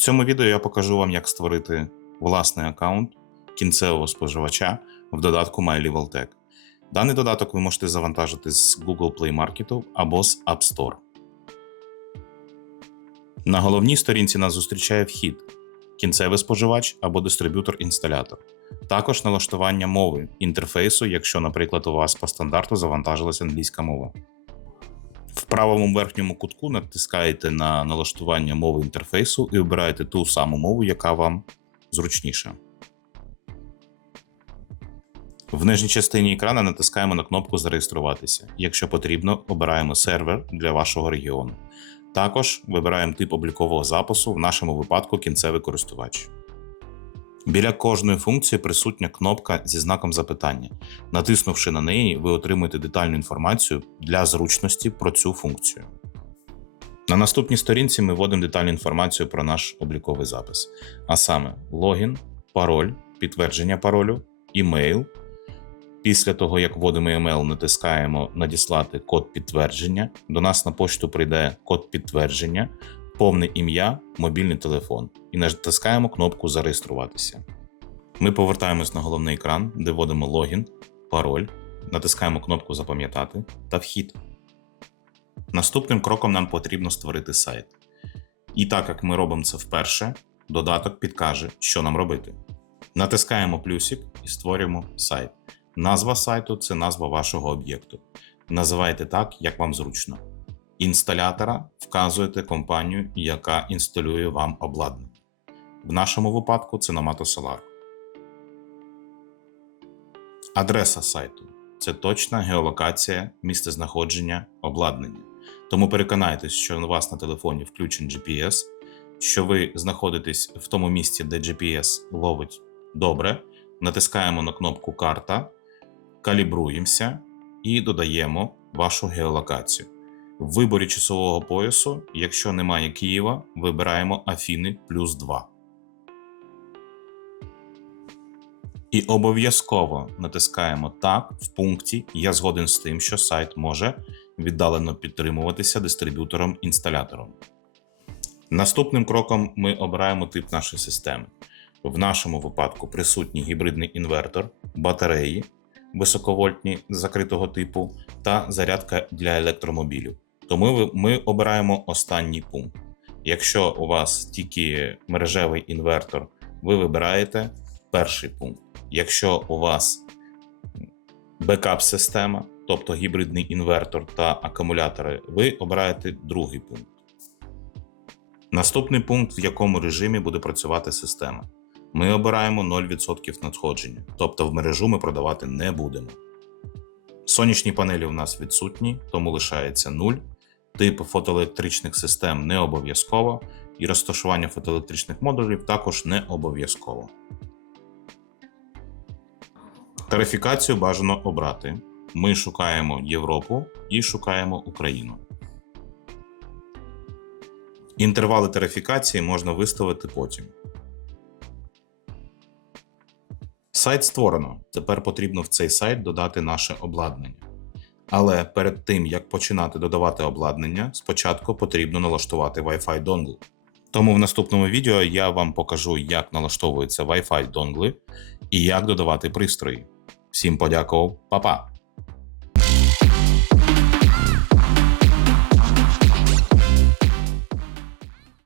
цьому відео я покажу вам, як створити власний аккаунт кінцевого споживача в додатку MyLevelTech. Даний додаток ви можете завантажити з Google Play Market або з App Store. На головній сторінці нас зустрічає вхід, кінцевий споживач або дистриб'ютор-інсталятор. Також налаштування мови інтерфейсу, якщо, наприклад, у вас по стандарту завантажилася англійська мова. В правому верхньому кутку натискаєте на налаштування мови інтерфейсу і обираєте ту саму мову, яка вам зручніша. В нижній частині екрану натискаємо на кнопку Зареєструватися. Якщо потрібно, обираємо сервер для вашого регіону. Також вибираємо тип облікового запису, в нашому випадку кінцевий користувач. Біля кожної функції присутня кнопка зі знаком запитання. Натиснувши на неї, ви отримуєте детальну інформацію для зручності про цю функцію. На наступній сторінці ми вводимо детальну інформацію про наш обліковий запис, а саме логін, пароль, підтвердження паролю, імейл. Після того, як вводимо email, натискаємо Надіслати код підтвердження. До нас на пошту прийде код підтвердження, повне ім'я, мобільний телефон і натискаємо кнопку Зареєструватися. Ми повертаємось на головний екран, де вводимо логін, пароль, натискаємо кнопку Запам'ятати та вхід. Наступним кроком нам потрібно створити сайт. І так як ми робимо це вперше, додаток підкаже, що нам робити. Натискаємо плюсик і створюємо сайт. Назва сайту це назва вашого об'єкту. Називайте так, як вам зручно. Інсталятора вказуєте компанію, яка інсталює вам обладнання. В нашому випадку це Nomato Solar. Адреса сайту це точна геолокація місцезнаходження обладнання. Тому переконайтесь, що у вас на телефоні включен GPS, що ви знаходитесь в тому місці, де GPS ловить добре. Натискаємо на кнопку Карта, калібруємося і додаємо вашу геолокацію. В виборі часового поясу, якщо немає Києва, вибираємо Афіни плюс 2. І обов'язково натискаємо Так в пункті Я згоден з тим, що сайт може віддалено підтримуватися дистриб'ютором-інсталятором. Наступним кроком ми обираємо тип нашої системи. В нашому випадку присутній гібридний інвертор, батареї високовольтні закритого типу та зарядка для електромобілів. Тому ми обираємо останній пункт. Якщо у вас тільки мережевий інвертор, ви вибираєте перший пункт. Якщо у вас бекап-система, тобто гібридний інвертор та акумулятори, ви обираєте другий пункт. Наступний пункт, в якому режимі буде працювати система. Ми обираємо 0% надходження, тобто в мережу ми продавати не будемо. Сонячні панелі у нас відсутні, тому лишається 0. Тип фотоелектричних систем не обов'язково, і розташування фотоелектричних модулів також не обов'язково. Тарифікацію бажано обрати. Ми шукаємо Європу і шукаємо Україну. Інтервали тарифікації можна виставити потім. Сайт створено. Тепер потрібно в цей сайт додати наше обладнання. Але перед тим як починати додавати обладнання, спочатку потрібно налаштувати Wi-Fi донгл. Тому в наступному відео я вам покажу, як налаштовуються Wi-Fi донгли і як додавати пристрої. Всім подякував, па-па!